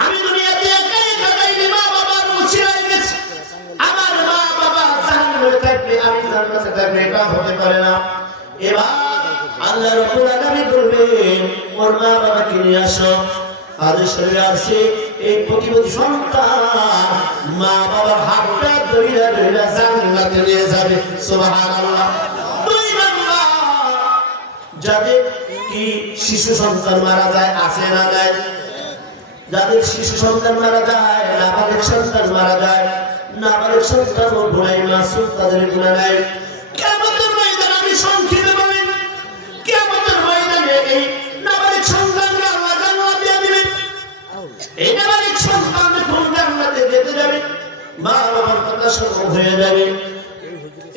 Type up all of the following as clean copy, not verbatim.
আমি দুনিয়াতে একাই থাকাইনি, মা বাবার উছিলায় গেছি। আমার মা বাবা জাহান্নামে থাকবে, আমি জান্নাতে থাকবে, এটা হতে পারে না। এবার আল্লাহ রাব্বুল আলামিন বলবেন, ওর মা বাবাকে নিয়ে আসো। হাদিস শরীফে আছে, এই প্রতিবন্ধী সন্তান মা বাবার হাতটা ধইরা ধইরা জান্নাতে নিয়ে যাবে। সুবহানাল্লাহ। দুই নাম্বার, যাদের কি শিশু সন্তান মারা যায়, আছে না নাই? যাদের শিশু সন্তান মারা যায়, নাবালিগ সন্তান মারা যায়, নাবালিগ সন্তান ও গুনাহ মাসুম, তাদের গুনাহ নাই। কিয়ামতের ময়দানে, আমি সংক্ষেপে বলি, কিয়ামতের ময়দানে এই নাবালিগ সন্তানকে আল্লাহ জান্নাত দিয়ে দিবেন। এই নাবালিগ সন্তান যখন জান্নাতে যেতে যাবে, মা বাবার কথা স্মরণ হয়ে যাবে।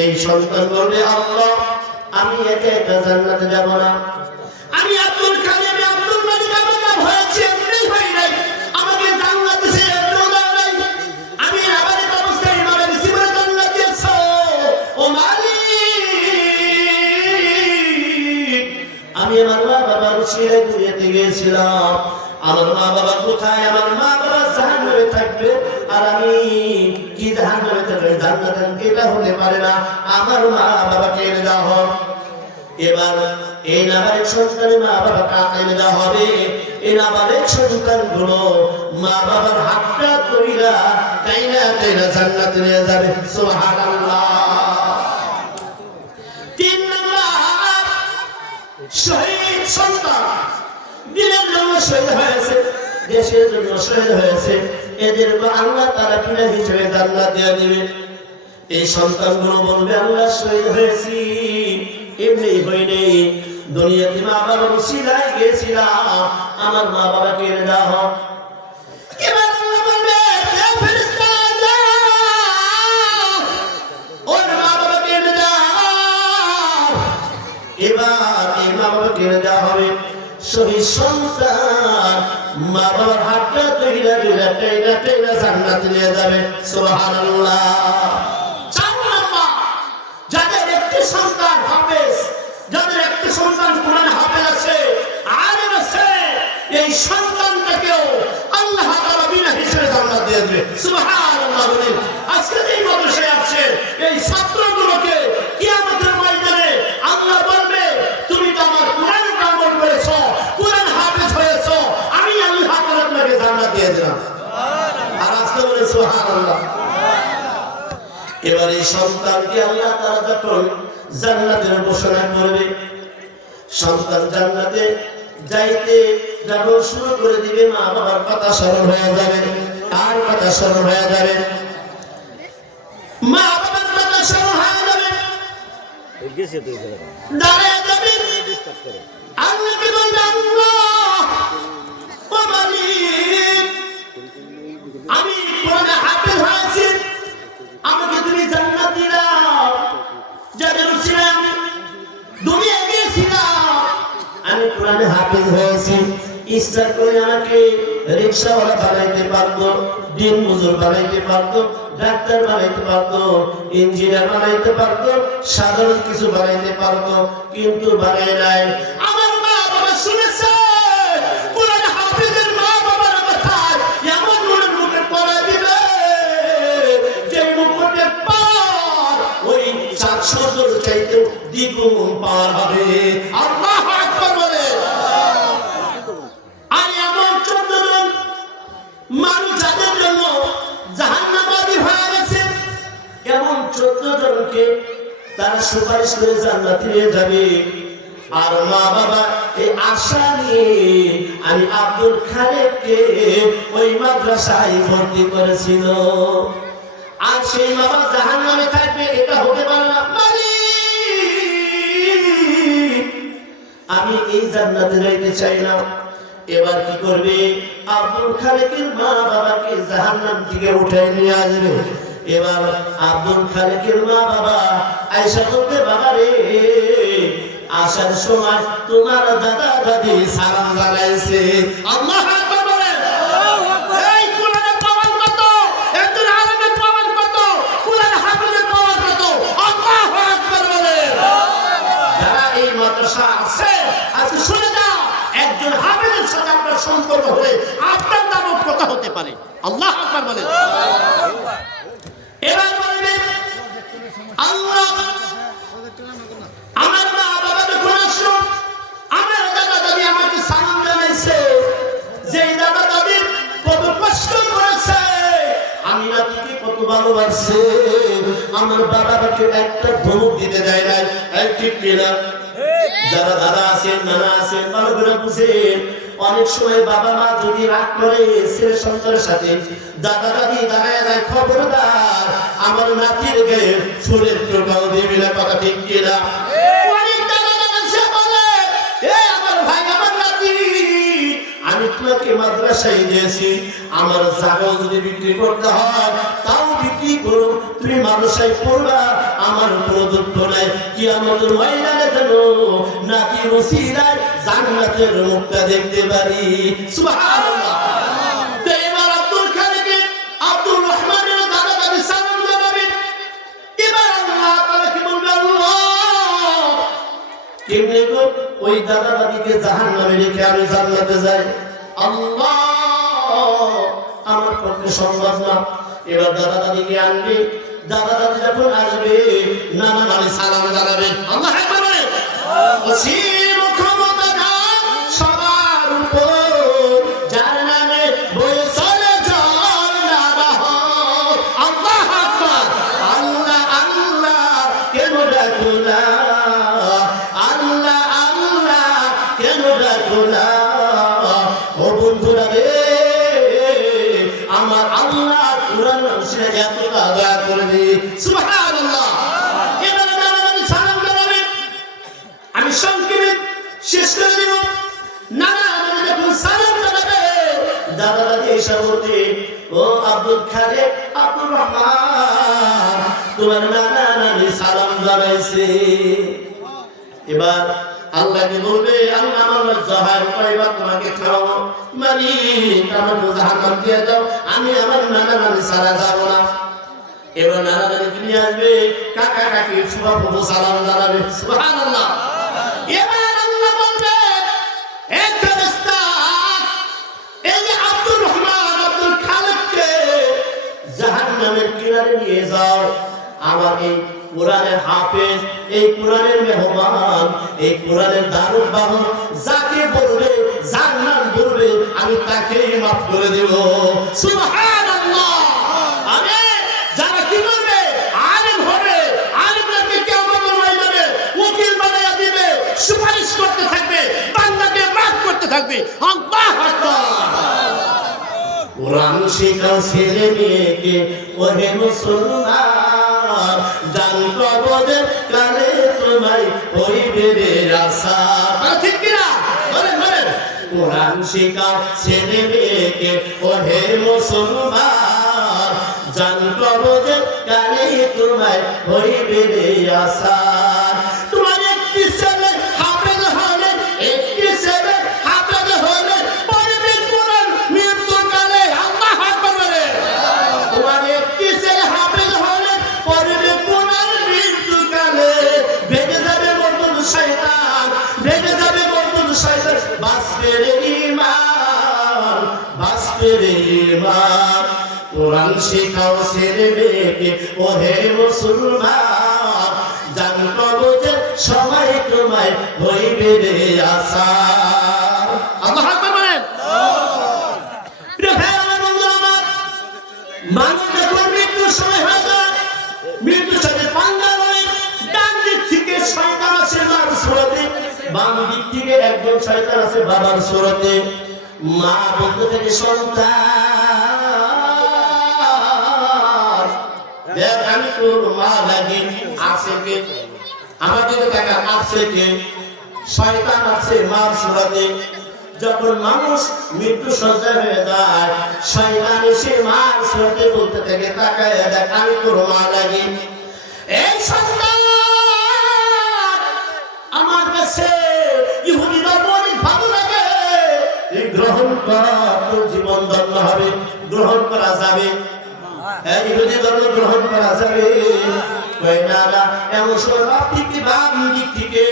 এই সন্তান বলবে, আল্লাহ আমি একা একা জান্নাতে যাব না, আমি আব্দুল কাদের, আব্দুল মালিক, আমার নাম হয়েছে, এমনি হয় নাই, আমাকে জান্নাতে সে একটু দাও নাই, আমি নাবালিগ অবস্থায় মারা গেছি বলে জান্নাত দিয়েছো। ও মালিক, আমি আমার মা বাবার উছিলায় দুনিয়াতে গিয়েছিলাম, আমার মা বাবা কোথায়? আমার মা বাবা জাহান্নামে থাকবে, আর আমি কি জাহান্নামে থাকবে? জান্নাতে এটা হতে পারে না, আমার মা বাবাকে এনে দেওয়া হোক। এবার এই নাবালিগ সন্তানের মা বাবাকে এনে দেওয়া হবে। এই নাবালিগ সন্তানগুলো মা বাবার হাতটা ধইরা টাইনা টাইনা জান্নাতে নিয়ে যাবে। সুবহানাল্লাহ। তিন নাম্বার, শহীদ সন্তান দিনের জন্য শহীদ হয়েছে, দেশের জন্য শহীদ হয়েছে, এদেরকে আল্লাহ তাআলা বিনা হিসেবে জান্নাত দিয়ে দিবে। এই সন্তানগুলো বলবে, আল্লাহ শহীদ হয়েছি, এমনি হয়নি, দুনিয়াতে মা বাবার উছিলায় গিয়েছিলাম, আমার মা বাবাকে এনে দেওয়া হোক। এবার আল্লাহ বলবে, হে ফেরেশতা, ওর মা বাবাকে এনে দাও। এবার এই মা বাবাকে এনে দেওয়া হবে। শহীদ সন্তান মা বাবার হাতটা ধইরা ধইরা টাইনা টাইনা জান্নাতে নিয়ে যাবে। সুবহানাল্লাহ। চার নাম্বার, যাদের একটি সন্তান হাফেজ, যাদের একটি সন্তান কোরআন হাফেজ আছে, আলেম আছে, এই সন্তানটাকেও আল্লাহ তাআলা বিনা হিসেবে জান্নাত দিয়ে দেবে। সুবহানাল্লাহ। আজকে এই মাদ্রাসায় আছে এই ছাত্রগুলোকে কিয়ামতের ময়দানে আল্লাহ বলবে, তুমি তো আমার কোরআন আমল করেছো, কোরআন হাফেজ হয়েছো, আমি আল্লাহ তাআলা তোমাকে জান্নাত দিয়ে দিলাম। আর আজকে বলে সুবহানাল্লাহ। এবার এই সন্তানকে আল্লাহ তাআলা যখন জান্নাতের ঘোষণা করবে, সন্তান জান্নাতে যাইতে যখন শুরু করে দিবে, মা বাবার কথা স্মরণ হয়ে যাবে। আর কথা স্মরণ হয়ে যাবে, মা বাবার কথা স্মরণ হয়ে যাবে, দাঁড়িয়ে যাবে। আল্লাহকে বলবে, আল্লাহ ও মালিক, আমি কোরআনে হাফেজ হয়েছি, আমাকে তুমি জান্নাত দিলাও। যাদের উছিলায় আমি দুনিয়া গিয়েছিলাম, আমি কোরআনে হাফেজ হয়েছি, ইচ্ছা করে আমাকে রিকশাওয়ালা বানাইতে পারতো, দিন মজুর বানাইতে পারতো, ডাক্তার বানাইতে পারতো, ইঞ্জিনিয়ার বানাইতে পারতো, সাধারণ কিছু বানাইতে পারতো, কিন্তু বানাই নাই। আমার মা বাবা শুনেছে কোরআন হাফেজের মা বাবার মাথায় এমন নুনের মুখে পড়া দিবে, যে মুখের পার ওই 400 দূর চাইতে দ্বিগুণ পার হবে। আল্লাহু আকবার বলে। আর এমন 14 জন মানুষ যাদের জন্য জাহান্নামবাদী হয়ে গেছে, এমন 14 জনকে তারা সুপারিশ করে জান্নাতে নিয়ে যাবে। আর মা বাবা এই আশা নিয়ে আমি আব্দুল খালেককে ওই মাদ্রাসায় ভর্তি করেছিল, আর সেই বাবা জাহান্নামে থাকবে, এটা হতে পারে না। আমি এই জান্নাতে যাইতে চাই না। এবার কি করবে? আব্দুল খালেকের মা বাবাকে জাহান্নাম থেকে উঠাই নিয়ে আসবে। এবার আব্দুল খালেকের মা বাবা আয়েশা বলতে, বাবা রে, আসার সময় তোমার দাদা দাদি সালাম জানাইছে। আল্লাহু আকবার বলেন। এই কোরআনের পাওয়ার কত, একজন আলেমের পাওয়ার কত, কোরআন হাফেজের পাওয়ার কত। আল্লাহু আকবার বলেন। যারা এই মাদ্রাসা আছে আজকে শুনে যাও, একজন হাফেজের সাথে আপনার সম্পর্ক হলে আপনার নামও কথা হতে পারে। আল্লাহু আকবার বলেন। এবার বলবেন আল্লাহ আমার মা বাবা যখন আসলো, আমার দাদা দাদি আমাকে সালাম জানাইছে, যে দাদা দাদি কত কষ্ট করেছে, আমি নাতিকে কত ভালোবাসছে, আমার বাবাকে একটা ধমক দিতে দেয় নাই। এই ঠিক কিনা? যারা দাদা আছেন নানা আছেন ভালো করে বুঝেন, অনেক সময় বাবা মা যদি রাগ করে ছেলে সন্তানের সাথে, দাদা দাদি দাঁড়ায় যায় খবরদার আমার নাতির গায়ে ফুলের টোকাও দিবি না। কথা ঠিক কিনা? অনেক দাদা দাদা সে বলে, এ আমার ভাই আমার নাতি, আমি তোমাকে মাদ্রাসায় দিয়েছি, আমার জায়গা যদি বিক্রি করতে হয় তাও বিক্রি করো, তুমি মাদ্রাসায় পড়বা, আমার কোনো দুঃখ নাই। কিয়ামতের ময়দানে যেন নাতির ওসিলায় জান্নাতের মুখটা দেখতে পারি। সুবহানাল্লাহ। তো এবার আব্দুল খালিকের আব্দুর রহমানের দাদা দাদি সালাম জানাবেন। এবার আল্লাহ তাআলা কি বলবে? আল্লাহ কেমনে গো ওই দাদা দাদিকে জাহান্নামে রেখে আমি জান্নাতে যাই? আল্লাহ আমার পক্ষে সম্ভব না। এবার দাদা দাদিকে আনবে, দাদা দাদি যখন আসবে নানা নানি সালাম জানাবে। আল্লাহ আকবার বলেন। অসীম ক্ষমতাধর সবার উপর, যার নামে বয়ে চলে ঝর্ণা। আল্লাহ আকবার। আল্লাহ আল্লাহ কেন ডাকো না, আল্লাহ আল্লাহ কেন ডাকো না। ও বন্ধুরা রে, আমার আল্লাহ কুরআন শুনে এত দয়া করবে। সুবহানাল্লাহ। এবার নানা সালাম জানাবে। আমি সংক্ষেপে শেষ করে দেব। নানা আমাদের যখন সালাম জানাবে, দাদা দাদি এসে বলতে, ও আব্দুল খালিক আব্দুর রহমান, তোমার নানা নানি সালাম জানাইছে। এবার আল্লাহকে বলবে, আল্লাহ আমার জাহার কয়বার তোমাকে খাওয়াবো, মালিক আমার জাহান্নাম দিয়ে দাও, আমি আমার নানা নানি সারা যাব না। এবার নানা নানি নিয়ে আসবে, কাকা কাকি সব সালাম জানাবে। সুবহানাল্লাহ। এবার আল্লাহ বলবে, হে ফেরেশতা, এই যে আব্দুর রহমান আব্দুল খালিককে জাহান্নামের কিনারে নিয়ে যাও। আমার এই কোরআনের হাফেজ, এই কোরআনের মেহমান, এই কোরআনের দারুণ বাহন, যাকে বলবে যার নাম বলবে আমি তাকে মাফ করে দেব। সুবহানাল্লাহ। আরে যারা কি করবে, আলেম হবে, আলেমদেরকে কিয়ামতের ময়দানে উকিল বানায়া দিবে, সুপারিশ করতে থাকবে, বান্দাকে মাফ করতে থাকবে। আল্লাহু আকবার। কোরআন শেখাও ছেলে মেয়েকে, ওহে মুসলমান, জান কবরের কালে তোমায় হইবে রে আশা। ঠিক কিনা? বলেন বলেন। কোরআন শেখাও ছেলে মেয়েকে, ওহে মুসলমান, জান কবরের কালে তোমায় হইবে রে আশা। তোমার একটি ছেলে হাফেজ হলে, একটি ছেলে হাফেজ হলে পড়বে কোরআন মৃত্যুকালে। আল্লাহু আকবার বলেন। তোমার একটি ছেলে হাফেজ হলে পড়বে কোরআন মৃত্যুকালে, ভেঙে যাবে বন্ধন শয়তান, ভেঙে যাবে বন্ধন শয়তান, বাঁচবে রে ঈমান, বাঁচবে রে ঈমান। কোরআন শেখাও ছেলে মেয়েকে, ওহে মুসলমান, জান কবরের সময় তোমায় হইবে রে আশা। আল্লাহু আকবার বলেন। প্রিয় ভাই আমার, বন্ধু আমার, মানুষ যখন মৃত্যুর সময় হয়ে যায়, মৃত্যুর সাথে পাঙ্গা লয়, ডান দিক থেকে শয়তান আছে মার সুরতে, বাম দিক থেকে একজন শয়তান আছে বাবার সুরতে। মা বলতে থেকে সন্তান, দেখ আমি তোর মা লাগি, আছে কে আমাদের টাকা, আছে কে? শয়তান আছে মার সুরতে। যখন মানুষ মৃত্যু সজ্জায় হয়ে যায়, শয়তান এসে মার সুরতে বলতে থাকে, তাকায় দেখ আমি তোর মা লাগি। এই সন্তান আমার কাছে ইহুদি ধর্ম অনেক ভালো লাগে, এই গ্রহণ করা তোর জীবন ধন্য হবে, গ্রহণ করা যাবে। ইহুদি ধর্ম গ্রহণ করা যাবে। এমন সময় বাপ থেকে বাম দিক থেকে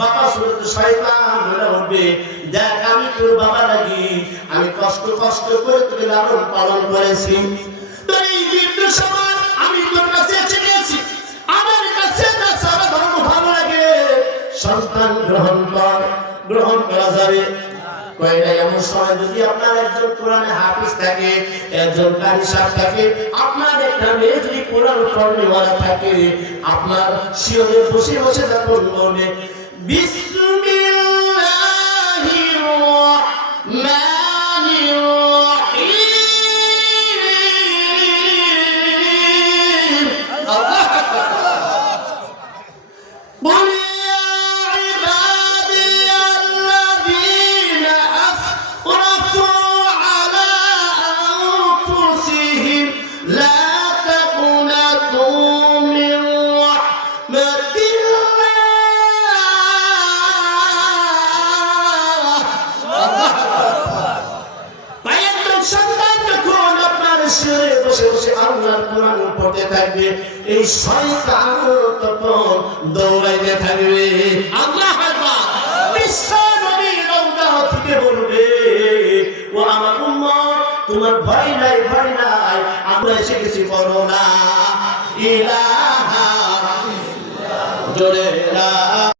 বাবা সুরতে শয়তান বলে উঠবে, দেখ আমি কষ্ট করে তোকে লালন পালন করেছি, তোর এই মৃত্যুর সময় আমি তোর কাছে এসে গেছি, আমার কাছে না সারা ধর্ম ভালো লাগে, সন্তান গ্রহণ কর। গ্রহণ করা যাবে কয়টা? এমন সময় যদি আপনার একজন কোরআনে হাফিজ থাকে, একজন কারি সাহেব থাকে, আপনার একটা মেয়ে যদি কোরআন পড়নেওয়ালা থাকে, আপনার শিওরে বসে বসে যখন বলবে বিসমিল্লাহির রাহমানির রাহিম, আল্লাহু আকবার, বল ইয়া ইবাদিয়াল্লাযীনা আসরাফু আলা আনফুসিহিম লা তাকুনাতু মির রাহমাতিল্লাহ। সন্তান যখন আপনার শিরে বসে বসে আল্লাহর কোরআন পড়তে থাকবে, এই শয়তান তখন দৌড়াইতে থাকবে। আল্লাহু আকবার। বিশ্ব নবী রওজা থেকে বলবে, ও আমার উম্মত, তোমার ভয় নাই, ভয় নাই, আমরা এসে গেছি, করো না ইলাহা ইল্লাল্লাহ, জোরে লা